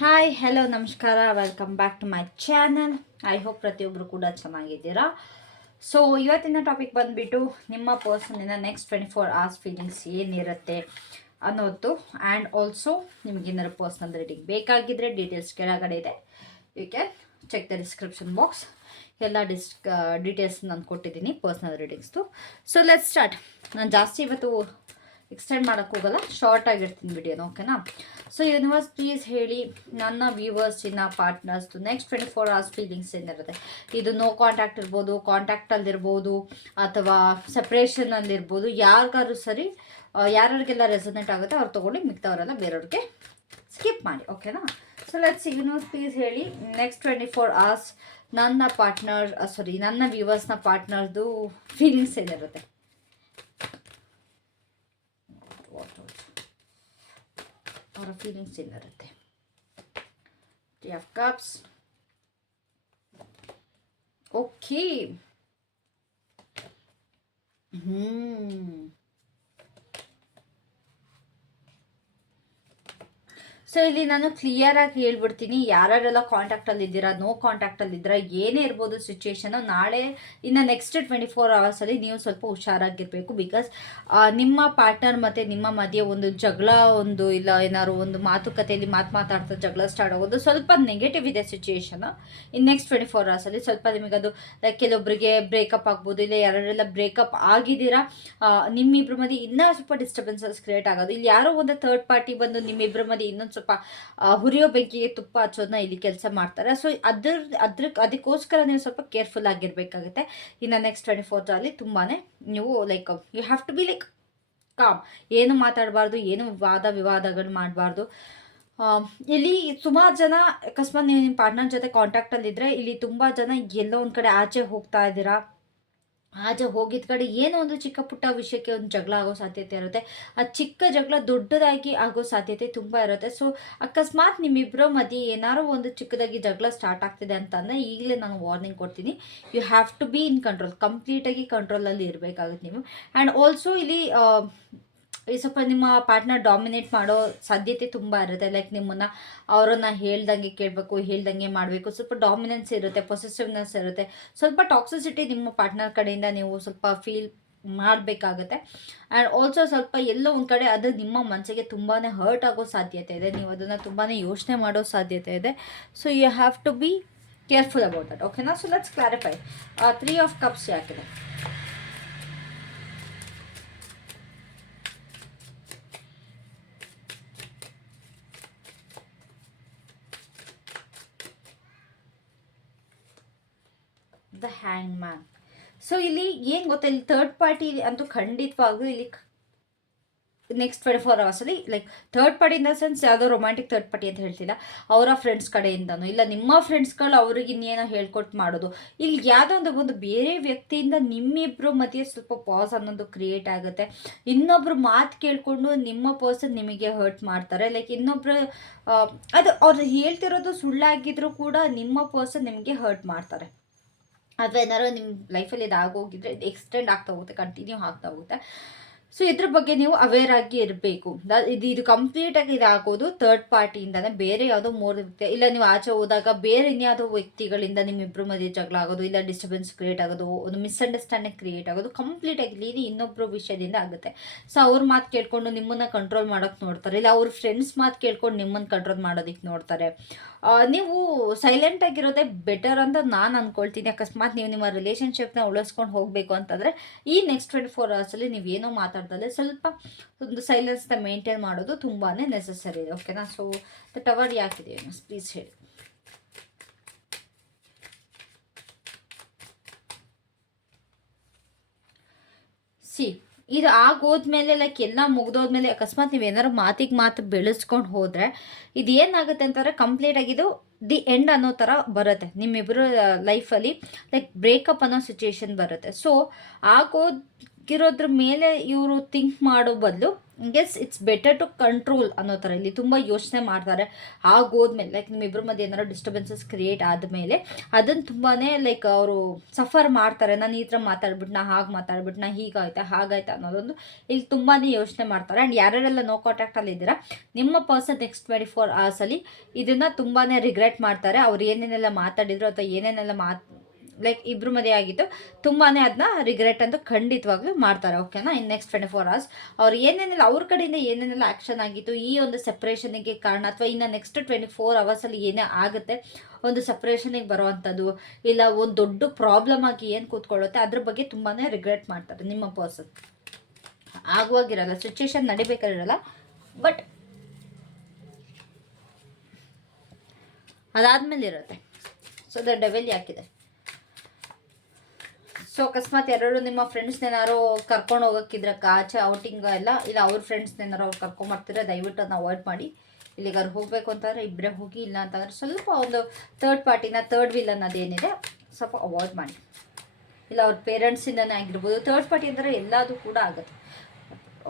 Hi hello ನಮಸ್ಕಾರ. Welcome back to my channel I hope ಪ್ರತಿಯೊಬ್ಬರು ಕೂಡ ಚೆನ್ನಾಗಿದ್ದೀರಾ? ಸೊ ಇವತ್ತಿನ ಟಾಪಿಕ್ ಬಂದುಬಿಟ್ಟು ನಿಮ್ಮ ಪರ್ಸನಿನ next twenty four hours feelings ಏನಿರುತ್ತೆ ಅನ್ನೋದು ಆ್ಯಂಡ್ ಆಲ್ಸೋ ನಿಮಗೇನಾದ್ರು ಪರ್ಸ್ನಲ್ ರೀಡಿಂಗ್ ಬೇಕಾಗಿದ್ದರೆ ಡೀಟೇಲ್ಸ್ ಕೆಳಗಡೆ ಇದೆ. You can check the description box ಎಲ್ಲ ಡಿಸ್ಕ್ ಡೀಟೇಲ್ಸ್ ನಾನು ಕೊಟ್ಟಿದ್ದೀನಿ ಪರ್ಸ್ನಲ್ ರೀಡಿಂಗ್ಸ್ದು ಸೊ ಲೆಟ್ ಸ್ಟಾರ್ಟ್ ನಾನು ಜಾಸ್ತಿ ಇವತ್ತು ಎಕ್ಸ್ಟೆಂಡ್ ಮಾಡೋಕ್ಕೆ ಹೋಗಲ್ಲ. ಶಾರ್ಟ್ ಆಗಿರ್ತೀನಿ ವಿಡಿಯೋನ ಓಕೆನಾ ಸೊ ಯೂನಿವರ್ಸ್ ಪ್ಲೀಸ್ ಹೇಳಿ ನನ್ನ ವ್ಯೂವರ್ಸಿನ ಪಾರ್ಟ್ನರ್ಸ್ದು next twenty four hours feelings ಏನಿರುತ್ತೆ? ಇದು ನೋ ಕಾಂಟ್ಯಾಕ್ಟ್ ಇರ್ಬೋದು ಕಾಂಟ್ಯಾಕ್ಟಲ್ಲಿರ್ಬೋದು ಅಥವಾ ಸಪ್ರೇಷನಲ್ಲಿರ್ಬೋದು ಯಾರಿಗಾದ್ರೂ ಸರಿ ಯಾರ್ಯಾರಿಗೆಲ್ಲ ರೆಸನೆಂಟ್ ಆಗುತ್ತೆ ಅವ್ರು ತೊಗೊಂಡು ಮಿಕ್ತವರೆಲ್ಲ ಬೇರೆಯವ್ರಿಗೆ ಸ್ಕಿಪ್ ಮಾಡಿ ಓಕೆನಾ ಸೊ ಲೆಟ್ಸ್ ಯೂನಿವರ್ಸ್ ಪ್ಲೀಸ್ ಹೇಳಿ ನೆಕ್ಸ್ಟ್ ಟ್ವೆಂಟಿ ಫೋರ್ ಅವರ್ಸ್ ನನ್ನ ಪಾರ್ಟ್ನರ್ ಸಾರಿ ನನ್ನ ವ್ಯೂವರ್ಸ್ನ ಪಾರ್ಟ್ನರ್ದು ಫೀಲಿಂಗ್ಸ್ ಏನಿರುತ್ತೆ? ಅವರ ಫೀಲಿಂಗ್ಸ್ ಏನಿರುತ್ತೆ three of cups okay hmm so ಇಲ್ಲಿ ನಾನು ಕ್ಲಿಯರ್ ಆಗಿ ಹೇಳ್ಬಿಡ್ತೀನಿ, ಯಾರ್ಯಾರೆಲ್ಲ ಕಾಂಟ್ಯಾಕ್ಟಲ್ಲಿ ಇದ್ದೀರಾ ನೋ ಕಾಂಟ್ಯಾಕ್ಟಲ್ಲಿ ಇದ್ದೀರಾ, ಏನೇ ಇರ್ಬೋದು ಸಿಚುವೇಶನು ನಾಳೆ ಇನ್ನು ನೆಕ್ಸ್ಟ್ ಟ್ವೆಂಟಿ ಫೋರ್ ಅವರ್ಸಲ್ಲಿ ನೀವು ಸ್ವಲ್ಪ ಹುಷಾರಾಗಿರಬೇಕು ಬಿಕಾಸ್ ನಿಮ್ಮ ಪಾರ್ಟ್ನರ್ ಮತ್ತು ನಿಮ್ಮ ಮಧ್ಯೆ ಒಂದು ಜಗಳ ಒಂದು ಇಲ್ಲ ಏನಾದ್ರು ಒಂದು ಮಾತುಕತೆಯಲ್ಲಿ ಮಾತು ಮಾತಾಡ್ತಾ ಜಗಳ ಸ್ಟಾರ್ಟ್ ಆಗೋದು ಸ್ವಲ್ಪ ನೆಗೆಟಿವ್ ಇದೆ situation in next twenty four ಅವರ್ಸಲ್ಲಿ ಸ್ವಲ್ಪ ನಿಮಗದು ಲೈಕ್ ಕೆಲವೊಬ್ಬರಿಗೆ ಬ್ರೇಕಪ್ ಆಗ್ಬೋದು, ಇಲ್ಲ ಯಾರೆಲ್ಲ ಬ್ರೇಕಪ್ ಆಗಿದ್ದೀರಾ ನಿಮ್ಮಿಬ್ಬರ ಮಧ್ಯೆ ಇನ್ನೂ ಸ್ವಲ್ಪ ಡಿಸ್ಟರ್ಬೆನ್ಸಸ್ ಕ್ರಿಯೇಟ್ ಆಗೋದು. ಇಲ್ಲಿ ಯಾರೋ ಒಂದು ಥರ್ಡ್ ಪಾರ್ಟಿ ಬಂದು ನಿಮ್ಮಿಬ್ಬರ ಮಧ್ಯೆ ಇನ್ನೊಂದು ಸ್ವಲ್ಪ ಹುರಿಯೋ ಬೆಂಕಿಗೆ ತುಪ್ಪ ಹಚ್ಚೋದನ್ನ ಇಲ್ಲಿ ಕೆಲಸ ಮಾಡ್ತಾರೆ. ಸೊ ಅದ್ರ ಅದ್ರ ಅದಕ್ಕೋಸ್ಕರ ನೀವು ಸ್ವಲ್ಪ ಕೇರ್ಫುಲ್ ಆಗಿರಬೇಕಾಗುತ್ತೆ. ಇನ್ನು ನೆಕ್ಸ್ಟ್ ಟ್ವೆಂಟಿ ಫೋರ್ತ್ ಅಲ್ಲಿ ತುಂಬಾ ನೀವು like you have to be like calm ಏನು ಮಾತಾಡಬಾರ್ದು, ಏನು ವಾದ ವಿವಾದಗಳು ಮಾಡಬಾರ್ದು. ಇಲ್ಲಿ ಸುಮಾರು ಜನ, ಅಕಸ್ಮಾತ್ ನೀವು ನಿಮ್ಮ ಪಾರ್ಟ್ನರ್ ಜೊತೆ ಕಾಂಟ್ಯಾಕ್ಟಲ್ಲಿದ್ದರೆ ಇಲ್ಲಿ ತುಂಬ ಜನ ಎಲ್ಲೋ ಒಂದು ಕಡೆ ಆಚೆ ಹೋಗ್ತಾ ಇದ್ದೀರಾ. ಆಚೆ ಹೋಗಿದ್ದ ಕಡೆ ಏನೋ ಒಂದು ಚಿಕ್ಕ ಪುಟ್ಟ ವಿಷಯಕ್ಕೆ ಒಂದು ಜಗಳ ಆಗೋ ಸಾಧ್ಯತೆ ಇರುತ್ತೆ. ಆ ಚಿಕ್ಕ ಜಗಳ ದೊಡ್ಡದಾಗಿ ಆಗೋ ಸಾಧ್ಯತೆ ತುಂಬ ಇರುತ್ತೆ. ಸೊ ಅಕಸ್ಮಾತ್ ನಿಮ್ಮಿಬ್ಬರ ಮಧ್ಯೆ ಏನಾರೋ ಒಂದು ಚಿಕ್ಕದಾಗಿ ಜಗಳ ಸ್ಟಾರ್ಟ್ ಆಗ್ತಿದೆ ಅಂತಂದರೆ ಈಗಲೇ ನಾನು ವಾರ್ನಿಂಗ್ ಕೊಡ್ತೀನಿ. You have to be in control ಕಂಪ್ಲೀಟಾಗಿ ಕಂಟ್ರೋಲಲ್ಲಿ ಇರಬೇಕಾಗುತ್ತೆ ನೀವು. ಆ್ಯಂಡ್ ಆಲ್ಸೋ ಇಲ್ಲಿ ಈ ಸ್ವಲ್ಪ ನಿಮ್ಮ ಪಾರ್ಟ್ನರ್ ಡಾಮಿನೇಟ್ ಮಾಡೋ ಸಾಧ್ಯತೆ ತುಂಬ ಇರುತ್ತೆ. ಲೈಕ್ ನಿಮ್ಮನ್ನು ಅವರನ್ನು ಹೇಳ್ದಂಗೆ ಕೇಳಬೇಕು, ಹೇಳ್ದಂಗೆ ಮಾಡಬೇಕು. ಸ್ವಲ್ಪ ಡಾಮಿನೆನ್ಸ್ ಇರುತ್ತೆ ಪೊಸೆಸಿವ್ನೆಸ್ ಇರುತ್ತೆ. ಸ್ವಲ್ಪ ಟಾಕ್ಸಿಸಿಟಿ ನಿಮ್ಮ ಪಾರ್ಟ್ನರ್ ಕಡೆಯಿಂದ ನೀವು ಸ್ವಲ್ಪ ಫೀಲ್ ಮಾಡಬೇಕಾಗತ್ತೆ. ಆ್ಯಂಡ್ ಆಲ್ಸೋ ಸ್ವಲ್ಪ ಎಲ್ಲೋ ಒಂದು ಕಡೆ ಅದು ನಿಮ್ಮ ಮನಸ್ಸಿಗೆ ತುಂಬಾ ಹರ್ಟ್ ಆಗೋ ಸಾಧ್ಯತೆ ಇದೆ. ನೀವು ಅದನ್ನು ತುಂಬಾ ಯೋಚನೆ ಮಾಡೋ ಸಾಧ್ಯತೆ ಇದೆ. So you have to be careful about that ಓಕೆನಾ so let's clarify three of cups ಯಾಕಿದೆ hanged man. So ಇಲ್ಲಿ ಏನು ಗೊತ್ತಾ? ಇಲ್ಲಿ ಥರ್ಡ್ ಪಾರ್ಟಿ ಅಂತೂ ಖಂಡಿತವಾಗೂ ಇಲ್ಲಿ next twenty four ಅವರ್ಸಲ್ಲಿ like third party in the sense ಯಾವುದೋ ರೊಮ್ಯಾಂಟಿಕ್ ಥರ್ಡ್ ಪಾರ್ಟಿ ಅಂತ ಹೇಳ್ತಿಲ್ಲ. ಅವರ ಫ್ರೆಂಡ್ಸ್ ಕಡೆಯಿಂದನೂ, ಇಲ್ಲ ನಿಮ್ಮ ಫ್ರೆಂಡ್ಸ್ಗಳು ಅವ್ರಿಗೆ ಇನ್ನೇನೋ ಹೇಳ್ಕೊಟ್ಟು ಮಾಡೋದು. ಇಲ್ಲಿ ಯಾವುದೋ ಒಂದು ಒಂದು ಬೇರೆ ವ್ಯಕ್ತಿಯಿಂದ ನಿಮ್ಮಿಬ್ಬರು ಮಧ್ಯೆ ಸ್ವಲ್ಪ ಪಾಸ್ ಅನ್ನೋದು ಕ್ರಿಯೇಟ್ ಆಗುತ್ತೆ. ಇನ್ನೊಬ್ರು ಮಾತು ಕೇಳಿಕೊಂಡು ನಿಮ್ಮ ಪರ್ಸನ್ ನಿಮಗೆ ಹರ್ಟ್ ಮಾಡ್ತಾರೆ. ಲೈಕ್ ಇನ್ನೊಬ್ರು ಅದು ಅವ್ರು ಹೇಳ್ತಿರೋದು ಸುಳ್ಳಾಗಿದ್ದರೂ ಕೂಡ ನಿಮ್ಮ ಪರ್ಸನ್ ನಿಮಗೆ ಹರ್ಟ್ ಮಾಡ್ತಾರೆ. ಅಥವಾ ಏನಾದ್ರು ನಿಮ್ಮ ಲೈಫಲ್ಲಿ ಇದಾಗೋಗಿದ್ರೆ ಇದು ಎಕ್ಸ್ಟೆಂಡ್ ಆಗ್ತಾ ಹೋಗುತ್ತೆ ಕಂಟಿನ್ಯೂ ಆಗ್ತಾ ಹೋಗುತ್ತೆ. ಸೊ ಇದ್ರ ಬಗ್ಗೆ ನೀವು ಅವೇರ್ ಆಗಿ ಇರಬೇಕು. ಇದು ಇದು ಕಂಪ್ಲೀಟಾಗಿ ಇದಾಗೋದು ಥರ್ಡ್ ಪಾರ್ಟಿಯಿಂದಾನೆ ಬೇರೆ ಯಾವುದೋ ಮೂರು ವ್ಯಕ್ತಿ ಇಲ್ಲ ನೀವು ಆಚೆ ಹೋದಾಗ ಬೇರೆ ಇನ್ಯಾವುದೋ ವ್ಯಕ್ತಿಗಳಿಂದ ನಿಮ್ಮಿಬ್ಬರ ಮಧ್ಯೆ ಜಗಳ ಆಗೋದು, ಇಲ್ಲ ಡಿಸ್ಟರ್ಬೆನ್ಸ್ ಕ್ರಿಯೇಟ್ ಆಗೋದು, ಒಂದು ಮಿಸ್ಅಂಡರ್ಸ್ಟ್ಯಾಂಡಿಂಗ್ ಕ್ರಿಯೇಟ್ ಆಗೋದು ಕಂಪ್ಲೀಟಾಗಿ ಇಲ್ಲಿ ಇನ್ನೊಬ್ಬರು ವಿಷಯದಿಂದ ಆಗುತ್ತೆ. ಸೊ ಅವ್ರ ಮಾತು ಕೇಳ್ಕೊಂಡು ನಿಮ್ಮನ್ನು ಕಂಟ್ರೋಲ್ ಮಾಡೋಕ್ಕೆ ನೋಡ್ತಾರೆ. ಇಲ್ಲ ಅವ್ರ ಫ್ರೆಂಡ್ಸ್ ಮಾತು ಕೇಳ್ಕೊಂಡು ನಿಮ್ಮನ್ನು ಕಂಟ್ರೋಲ್ ಮಾಡೋದಕ್ಕೆ ನೋಡ್ತಾರೆ. ನೀವು ಸೈಲೆಂಟ್ ಆಗಿರೋದೇ ಬೆಟರ್ ಅಂತ ನಾನು ಅಂದ್ಕೊಳ್ತೀನಿ ಅಕಸ್ಮಾತ್ ನೀವು ನಿಮ್ಮ ರಿಲೇಷನ್ಶಿಪ್ನ ಉಳಿಸ್ಕೊಂಡು ಹೋಗಬೇಕು ಅಂತಂದರೆ ಈ ನೆಕ್ಸ್ಟ್ ಟ್ವೆಂಟಿ ಫೋರ್ ಅವರ್ಸಲ್ಲಿ ನೀವು ಏನೋ ಮಾತಾಡ್ದಲ್ಲೇ ಸ್ವಲ್ಪ ಒಂದು ಸೈಲೆನ್ಸ್ನ ಮೇಂಟೈನ್ ಮಾಡೋದು ತುಂಬಾ ನೆಸಸರಿ ಇದೆ. ಓಕೆನಾ ಸೊ ದ ಟವರ್ ಯಾಕಿದೆ ಪ್ಲೀಸ್ ಹೇಳಿ. ಸಿ ಇದು ಆಗೋದ್ಮೇಲೆ ಲೈಕ್ ಎಲ್ಲ ಮುಗ್ದೋದ್ಮೇಲೆ ಅಕಸ್ಮಾತ್ ನೀವು ಏನಾದ್ರು ಮಾತಿಗೆ ಮಾತು ಬೆಳೆಸ್ಕೊಂಡು ಹೋದರೆ ಇದು ಏನಾಗುತ್ತೆ ಅಂತಂದರೆ ಕಂಪ್ಲೀಟ್ ಆಗಿದು ದಿ ಎಂಡ್ ಅನ್ನೋ ಥರ ಬರುತ್ತೆ. ನಿಮ್ಮಿಬ್ಬರು ಲೈಫಲ್ಲಿ ಲೈಕ್ ಬ್ರೇಕಪ್ ಅನ್ನೋ ಸಿಚುಯೇಷನ್ ಬರುತ್ತೆ. ಸೊ ಆಗೋಗಿರೋದ್ರ ಮೇಲೆ ಇವರು ಥಿಂಕ್ ಮಾಡೋ ಬದಲು guess it's better to control ಅನ್ನೋ ಥರ ಇಲ್ಲಿ ತುಂಬ ಯೋಚನೆ ಮಾಡ್ತಾರೆ. ಆಗೋದ್ಮೇಲೆ ಲೈಕ್ ನಿಮ್ಮಿಬ್ಬರ ಮಧ್ಯೆ ಏನಾರು ಡಿಸ್ಟರ್ಬೆನ್ಸಸ್ ಕ್ರಿಯೇಟ್ ಆದಮೇಲೆ ಅದನ್ನು ತುಂಬಾ ಲೈಕ್ ಅವರು ಸಫರ್ ಮಾಡ್ತಾರೆ. ನಾನು ಈ ಥರ ಮಾತಾಡ್ಬಿಟ್ಟು ನಾ ಹಾಗೆ ಮಾತಾಡ್ಬಿಟ್ಟು ನಾ ಹೀಗಾಯ್ತಾ ಹಾಗಾಯ್ತಾ ಅನ್ನೋದೊಂದು ಇಲ್ಲಿ ತುಂಬಾ ಯೋಚನೆ ಮಾಡ್ತಾರೆ. ಆ್ಯಂಡ್ ಯಾರ್ಯಾರೆಲ್ಲ ನೋ ಕಾಂಟ್ಯಾಕ್ಟಲ್ಲಿ ಇದ್ದೀರಾ, ನಿಮ್ಮ ಪರ್ಸನ್ ನೆಕ್ಸ್ಟ್ ಟ್ವೆಂಟಿ ಫೋರ್ ಅವರ್ಸಲ್ಲಿ ಇದನ್ನು ತುಂಬಾ ರಿಗ್ರೆಟ್ ಮಾಡ್ತಾರೆ. ಅವ್ರು ಏನೇನೆಲ್ಲ ಮಾತಾಡಿದ್ರು ಅಥವಾ ಏನೇನೆಲ್ಲ ಮಾತು ಲೈಕ್ ಇಬ್ರು ಮದುವೆ ಆಗಿತ್ತು ತುಂಬಾ ಅದನ್ನ ರಿಗ್ರೆಟ್ ಅಂತ ಖಂಡಿತವಾಗ್ಲೂ ಮಾಡ್ತಾರೆ ಓಕೆನಾ in next twenty four hours ಅವ್ರು ಏನೇನೆಲ್ಲ, ಅವ್ರ ಕಡೆಯಿಂದ ಏನೇನೆಲ್ಲ ಆ್ಯಕ್ಷನ್ ಆಗಿತ್ತು, ಈ ಒಂದು ಸೆಪ್ರೇಷನಿಗೆ ಕಾರಣ ಅಥವಾ ಇನ್ನು ನೆಕ್ಸ್ಟ್ ಟ್ವೆಂಟಿ ಫೋರ್ ಅವರ್ಸಲ್ಲಿ ಏನೇ ಆಗುತ್ತೆ, ಒಂದು ಸಪ್ರೇಷನಿಗೆ ಬರೋವಂಥದ್ದು, ಇಲ್ಲ ಒಂದು ದೊಡ್ಡ ಪ್ರಾಬ್ಲಮ್ ಆಗಿ ಏನು ಕೂತ್ಕೊಳ್ಳುತ್ತೆ, ಅದ್ರ ಬಗ್ಗೆ ತುಂಬಾ ರಿಗ್ರೆಟ್ ಮಾಡ್ತಾರೆ ನಿಮ್ಮ ಪರ್ಸನ್ ಆಗುವಾಗಿರಲ್ಲ ಸಿಚುವೇಶನ್ ನಡಿಬೇಕಾಗಿರಲ್ಲ ಬಟ್ ಅದಾದ್ಮೇಲೆ ಇರುತ್ತೆ ಸೊ ದ ಡೆವೆಲ್ ಯಾಕಿದೆ? ಸೊ ಅಕಸ್ಮಾತ್ ಯಾರು ನಿಮ್ಮ ಫ್ರೆಂಡ್ಸ್ನೇನಾರು ಕರ್ಕೊಂಡು ಹೋಗೋಕ್ಕಿದ್ರೆ ಆಚೆ ಔಟಿಂಗ್ ಎಲ್ಲ, ಇಲ್ಲ ಅವ್ರ ಫ್ರೆಂಡ್ಸ್ನೇನಾರು ಅವ್ರು ಕರ್ಕೊಂಬರ್ತಿದ್ರೆ ದಯವಿಟ್ಟು ಅದನ್ನ ಅವಾಯ್ಡ್ ಮಾಡಿ. ಇಲ್ಲಿಗಾರು ಹೋಗಬೇಕು ಅಂತಂದರೆ ಇಬ್ಬರೇ ಹೋಗಿ, ಇಲ್ಲ ಅಂತಂದ್ರೆ ಸ್ವಲ್ಪ ಒಂದು ಥರ್ಡ್ ಪಾರ್ಟಿನ ತರ್ಡ್ ವಿಲ್ ಅನ್ನೋದೇನಿದೆ ಸ್ವಲ್ಪ ಅವಾಯ್ಡ್ ಮಾಡಿ. ಇಲ್ಲ ಅವ್ರ ಪೇರೆಂಟ್ಸಿಂದನೇ ಆಗಿರ್ಬೋದು ಥರ್ಡ್ ಪಾರ್ಟಿ ಅಂದರೆ ಎಲ್ಲದೂ ಕೂಡ ಆಗುತ್ತೆ.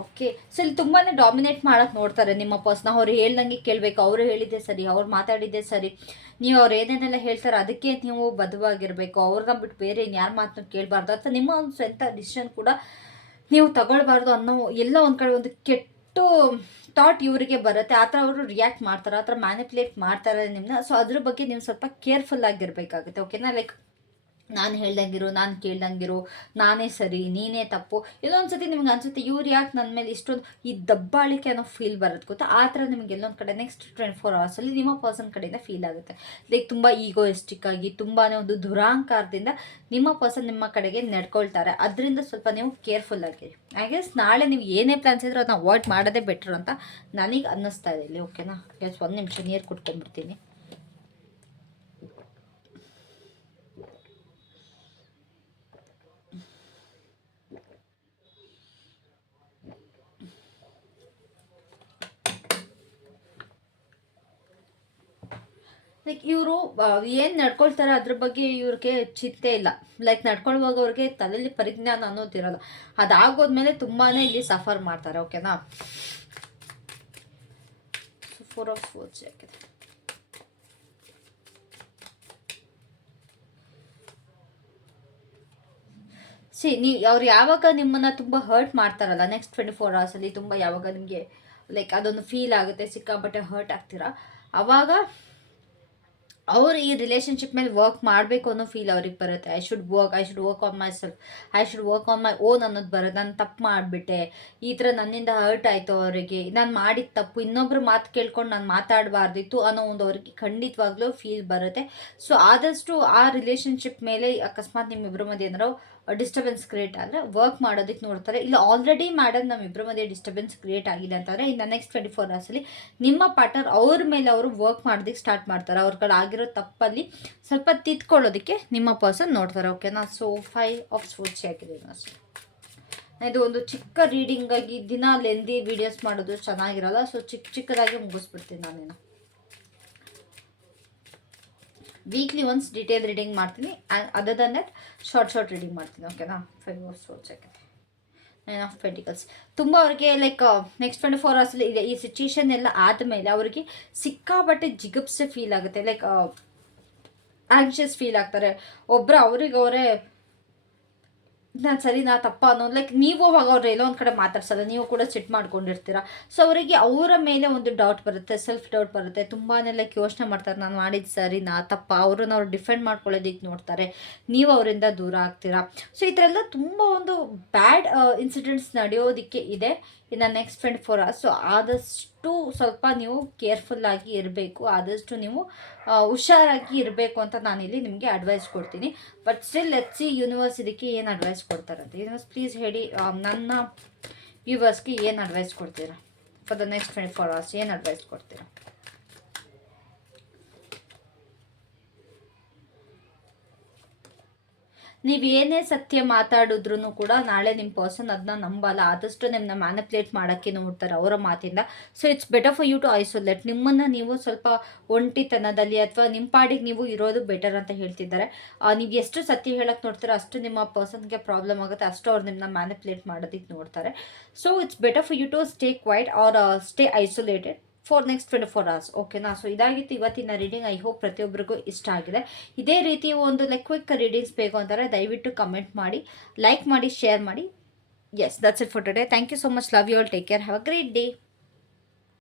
ಓಕೆ ಸೊ ಇಲ್ಲಿ ತುಂಬಾ ಡಾಮಿನೇಟ್ ಮಾಡಕ್ಕೆ ನೋಡ್ತಾರೆ ನಿಮ್ಮ ಪರ್ಸ್ನ ಅವ್ರು ಹೇಳ್ದಂಗೆ ಕೇಳಬೇಕು. ಅವರು ಹೇಳಿದ್ದೆ ಸರಿ, ಅವ್ರು ಮಾತಾಡಿದ್ದೆ ಸರಿ. ನೀವು ಅವ್ರು ಏನೇನೆಲ್ಲ ಹೇಳ್ತಾರೆ ಅದಕ್ಕೆ ನೀವು ಬದ್ಧವಾಗಿರಬೇಕು. ಅವ್ರನ್ನ ಬಿಟ್ಟು ಬೇರೆ ಇನ್ಯಾರ ಮಾತನ್ನು ಕೇಳಬಾರ್ದು. ಅಥವಾ ನಿಮ್ಮ ಒಂದು ಸ್ವಂತ ಡಿಸಿಷನ್ ಕೂಡ ನೀವು ತಗೊಳ್ಬಾರ್ದು ಅನ್ನೋ ಎಲ್ಲ ಒಂದು ಕಡೆ ಒಂದು ಕೆಟ್ಟು ಥಾಟ್ ಇವರಿಗೆ ಬರುತ್ತೆ. ಆ ಥರ ಅವರು ರಿಯಾಕ್ಟ್ ಮಾಡ್ತಾರೆ, ಆ ಥರ ಮ್ಯಾನಿಪ್ಯುಲೇಟ್ ಮಾಡ್ತಾರೆ ನಿಮ್ಮನ್ನ ಸೊ ಅದ್ರ ಬಗ್ಗೆ ನೀವು ಸ್ವಲ್ಪ ಕೇರ್ಫುಲ್ ಆಗಿರಬೇಕಾಗುತ್ತೆ. ಓಕೆನಾ ಲೈಕ್ ನಾನು ಹೇಳ್ದಂಗಿರು, ನಾನು ಕೇಳ್ದಂಗಿರು, ನಾನೇ ಸರಿ, ನೀನೇ ತಪ್ಪು. ಎಲ್ಲೊಂದು ಸತಿ ನಿಮ್ಗೆ ಅನ್ಸುತ್ತೆ, ಇವ್ರು ಯಾಕೆ ನನ್ನ ಮೇಲೆ ಇಷ್ಟೊಂದು ಈ ದಬ್ಬಾಳಿಕೆ ಅನ್ನೋ ಫೀಲ್ ಬರುತ್ತೆ ಗೊತ್ತಾ? ಆ ಥರ ನಿಮಗೆ ಎಲ್ಲೊಂದು ಕಡೆ ನೆಕ್ಸ್ಟ್ ಟ್ವೆಂಟಿ ಫೋರ್ ಅವರ್ಸಲ್ಲಿ ನಿಮ್ಮ ಪರ್ಸನ್ ಕಡೆಯಿಂದ ಫೀಲ್ ಆಗುತ್ತೆ. ಲೈಕ್ ತುಂಬ ಈಗೋಯಿಸ್ಟಿಕ್ ಆಗಿ ತುಂಬಾ ಒಂದು ದುರಾಂಕಾರದಿಂದ ನಿಮ್ಮ ಪರ್ಸನ್ ನಿಮ್ಮ ಕಡೆಗೆ ನಡ್ಕೊಳ್ತಾರೆ. ಅದರಿಂದ ಸ್ವಲ್ಪ ನೀವು ಕೇರ್ಫುಲ್ ಆಗಿರಿ ಗೆಸ್ ನಾಳೆ ನೀವು ಏನೇ ಪ್ಲಾನ್ಸ್ ಇದ್ರೂ ಅದನ್ನ ಅವಾಯ್ಡ್ ಮಾಡೋದೇ ಬೆಟ್ರ್ ಅಂತ ನನಗೆ ಅನ್ನಿಸ್ತಾ ಇದೆ ಇಲ್ಲಿ ಓಕೆನಾ ಎಸ್ ಒಂದು ನಿಮಿಷ ನೀರು ಕುಟ್ಕೊಂಡ್ಬಿಡ್ತೀನಿ ಲೈಕ್ ಇವರು ಏನು ನಡ್ಕೊಳ್ತಾರೆ ಅದ್ರ ಬಗ್ಗೆ ಇವ್ರಿಗೆ ಚಿಂತೆ ಇಲ್ಲ. ಲೈಕ್ ನಡ್ಕೊಳ್ಳುವಾಗ ಅವ್ರಿಗೆ ತಲೆಯಲ್ಲಿ ಪರಿಜ್ಞಾನ ಅನ್ನೋದಿರಲ್ಲ. ಅದಾಗೋದ್ಮೇಲೆ ತುಂಬಾ ಇಲ್ಲಿ ಸಫರ್ ಮಾಡ್ತಾರೆ ಓಕೆನಾ ಫೋರ್ ಆಫ್ ಫೋರ್ಸ್ ಸಿ ನೀವು ಅವ್ರು ಯಾವಾಗ ನಿಮ್ಮನ್ನ ತುಂಬ ಹರ್ಟ್ ಮಾಡ್ತಾರಲ್ಲ ನೆಕ್ಸ್ಟ್ ಟ್ವೆಂಟಿ ಫೋರ್ ಅವರ್ಸಲ್ಲಿ ತುಂಬ ಯಾವಾಗ ನಿಮಗೆ ಲೈಕ್ ಅದೊಂದು ಫೀಲ್ ಆಗುತ್ತೆ, ಸಿಕ್ಕಾಪಟ್ಟೆ ಹರ್ಟ್ ಆಗ್ತೀರಾ? ಅವಾಗ ಅವ್ರು ಈ ರಿಲೇಷನ್ಶಿಪ್ ಮೇಲೆ ವರ್ಕ್ ಮಾಡಬೇಕು ಅನ್ನೋ ಫೀಲ್ ಅವ್ರಿಗೆ ಬರುತ್ತೆ. I should work I should work on myself I should work on my own ಅನ್ನೋದು ಬರೋದು ನಾನು ತಪ್ಪು ಮಾಡಿಬಿಟ್ಟೆ. ಈ ಥರ ನನ್ನಿಂದ ಹರ್ಟ್ ಆಯಿತು ಅವರಿಗೆ. ನಾನು ಮಾಡಿದ ತಪ್ಪು, ಇನ್ನೊಬ್ರು ಮಾತು ಕೇಳ್ಕೊಂಡು ನಾನು ಮಾತಾಡಬಾರ್ದಿತ್ತು ಅನ್ನೋ ಒಂದು ಅವ್ರಿಗೆ ಖಂಡಿತವಾಗ್ಲೂ ಫೀಲ್ ಬರುತ್ತೆ. ಸೊ ಆದಷ್ಟು ಆ ರಿಲೇಷನ್ಶಿಪ್ ಮೇಲೆ ಅಕಸ್ಮಾತ್ ನಿಮ್ಮಿಬ್ಬರ ಮಧ್ಯೆ ಏನಾರೋ ಡಿಸ್ಟರ್ಬೆನ್ಸ್ ಕ್ರಿಯೇಟ್ ಆದರೆ ವರ್ಕ್ ಮಾಡೋದಕ್ಕೆ ನೋಡ್ತಾರೆ. ಇಲ್ಲ ಆಲ್ರೆಡಿ ಮಾಡೋದು ನಮ್ಮಿಬ್ಬರ ಮಧ್ಯೆ ಡಿಸ್ಟರ್ಬೆನ್ಸ್ ಕ್ರಿಯೇಟ್ ಆಗಿದೆ ಅಂತಂದರೆ ಇನ್ನು ನೆಕ್ಸ್ಟ್ ಟ್ವೆಂಟಿ ಫೋರ್ ಅವರ್ಸಲ್ಲಿ ನಿಮ್ಮ ಪಾರ್ಟ್ನರ್ ಅವ್ರ ಮೇಲೆ ಅವರು ವರ್ಕ್ ಮಾಡೋದಕ್ಕೆ ಸ್ಟಾರ್ಟ್ ಮಾಡ್ತಾರೆ. ಅವ್ರ ಕಡೆ ಆಗಿರೋ ತಪ್ಪಲ್ಲಿ ಸ್ವಲ್ಪ ತಿದ್ಕೊಳ್ಳೋದಕ್ಕೆ ನಿಮ್ಮ ಪರ್ಸನ್ ನೋಡ್ತಾರೆ. ಓಕೆನಾ ಸೊ ಫೈ ಆಫ್ ಸ್ಪೋರ್ಟ್ಸ್ ಹಾಕಿದೆ ಸೊ ಇದು ಒಂದು ಚಿಕ್ಕ ರೀಡಿಂಗಾಗಿ ದಿನ ಲೆಂದಿ ವೀಡಿಯೋಸ್ ಮಾಡೋದು ಚೆನ್ನಾಗಿರಲ್ಲ. ಸೊ ಚಿಕ್ಕ ಚಿಕ್ಕದಾಗಿ ಮುಗಿಸ್ಬಿಡ್ತೀನಿ ನಾನೇನು ವೀಕ್ಲಿ ಒನ್ಸ್ ಡೀಟೇಲ್ ರೀಡಿಂಗ್ ಮಾಡ್ತೀನಿ. Other then that short short reading ಮಾಡ್ತೀನಿ ಓಕೆನಾ five hours fours nine of pentacles ತುಂಬ ಅವ್ರಿಗೆ ಲೈಕ್ ನೆಕ್ಸ್ಟ್ ಟ್ವೆಂಟಿ ಫೋರ್ ಅವರ್ಸಲ್ಲಿ ಈ ಸಿಚುಯೇಷನ್ ಎಲ್ಲ ಆದಮೇಲೆ ಅವರಿಗೆ ಸಿಕ್ಕಾಪಟ್ಟೆ ಜಿಗುಪ್ಸೆ ಫೀಲ್ ಆಗುತ್ತೆ. ಲೈಕ್ ಆಂಕ್ಷಿಯಸ್ ಫೀಲ್ ಆಗ್ತಾರೆ. ಒಬ್ಬರು ಅವ್ರಿಗೆ ಅವರೇ ನಾನು ಸರಿ, ನಾ ತಪ್ಪ ಅನ್ನೋದು ಲೈಕ್ ನೀವು ಅವಾಗ ಅವ್ರು ಎಲ್ಲೋ ಒಂದು ಕಡೆ ಮಾತಾಡ್ಸಲ್ಲ, ನೀವು ಕೂಡ ಸಿಟ್ ಮಾಡ್ಕೊಂಡಿರ್ತೀರ. ಸೊ ಅವರಿಗೆ ಅವರ ಮೇಲೆ ಒಂದು ಡೌಟ್ ಬರುತ್ತೆ ಸೆಲ್ಫ್ ಡೌಟ್ ಬರುತ್ತೆ. ತುಂಬಾ ಲೈಕ್ ಯೋಚನೆ ಮಾಡ್ತಾರೆ, ನಾನು ಮಾಡಿದ್ದು ಸರಿ, ನಾ ತಪ್ಪ, ಅವ್ರನ್ನ ಅವ್ರು ಡಿಫೆಂಡ್ ಮಾಡ್ಕೊಳ್ಳೋದಕ್ಕೆ ನೋಡ್ತಾರೆ. ನೀವು ಅವರಿಂದ ದೂರ ಆಗ್ತೀರಾ. ಸೊ ಈ ಥರ ಎಲ್ಲ ತುಂಬ ಒಂದು ಬ್ಯಾಡ್ ಇನ್ಸಿಡೆಂಟ್ಸ್ ನಡೆಯೋದಕ್ಕೆ ಇದೆ. ಇನ್ನು next twenty four hours so ಆದಷ್ಟು ಸ್ವಲ್ಪ ನೀವು ಕೇರ್ಫುಲ್ಲಾಗಿ ಇರಬೇಕು, ಆದಷ್ಟು ನೀವು ಹುಷಾರಾಗಿ ಇರಬೇಕು ಅಂತ ನಾನಿಲ್ಲಿ ನಿಮಗೆ ಅಡ್ವೈಸ್ ಕೊಡ್ತೀನಿ. But still H C universe ಇದಕ್ಕೆ ಏನು ಅಡ್ವೈಸ್ ಕೊಡ್ತಾರಂತೆ ಯೂನಿವರ್ಸ್ ಪ್ಲೀಸ್ ಹೇಳಿ ನನ್ನ ವ್ಯೂವರ್ಸ್ಗೆ ಏನು ಅಡ್ವೈಸ್ ಕೊಡ್ತೀರಾ? For the next twenty four hours ಏನು ಅಡ್ವೈಸ್ ಕೊಡ್ತೀರಾ? ನೀವು ಏನೇ ಸತ್ಯ ಮಾತಾಡಿದ್ರು ಕೂಡ ನಾಳೆ ನಿಮ್ಮ ಪರ್ಸನ್ ಅದನ್ನ ನಂಬಲ್ಲ. ಆದಷ್ಟು ನಿಮ್ಮನ್ನ ಮ್ಯಾನಿಪ್ಯುಲೇಟ್ ಮಾಡೋಕ್ಕೆ ನೋಡ್ತಾರೆ ಅವರ ಮಾತಿಂದ. So it's better for you to isolate ನಿಮ್ಮನ್ನು ನೀವು ಸ್ವಲ್ಪ ಒಂಟಿತನದಲ್ಲಿ ಅಥವಾ ನಿಮ್ಮ ಪಾಡಿಗೆ ನೀವು ಇರೋದು ಬೆಟರ್ ಅಂತ ಹೇಳ್ತಿದ್ದಾರೆ. ನೀವು ಎಷ್ಟು ಸತ್ಯ ಹೇಳಕ್ಕೆ ನೋಡ್ತೀರೋ ಅಷ್ಟು ನಿಮ್ಮ ಪರ್ಸನ್ಗೆ ಪ್ರಾಬ್ಲಮ್ ಆಗುತ್ತೆ. ಅಷ್ಟು ಅವ್ರು ನಿಮ್ಮನ್ನ ಮ್ಯಾನಿಪ್ಯುಲೇಟ್ ಮಾಡೋದಕ್ಕೆ ನೋಡ್ತಾರೆ. So it's better for you to stay quiet or stay isolated for next twenty four hours ಓಕೆನಾ ಸೊ ಇದಾಗಿತ್ತು ಇವತ್ತಿನ ರೀಡಿಂಗ್ ಐ ಹೋಪ್ ಪ್ರತಿಯೊಬ್ಬರಿಗೂ ಇಷ್ಟ ಆಗಿದೆ. ಇದೇ ರೀತಿ ಒಂದು ಲೈಕ್ ಕ್ವಿಕ್ ರೀಡಿಂಗ್ಸ್ ಬೇಕು ಅಂತಾರೆ, ದಯವಿಟ್ಟು ಕಮೆಂಟ್ ಮಾಡಿ ಲೈಕ್ ಮಾಡಿ ಶೇರ್ ಮಾಡಿ. Yes that's it for today thank you so much love you all take care have a great day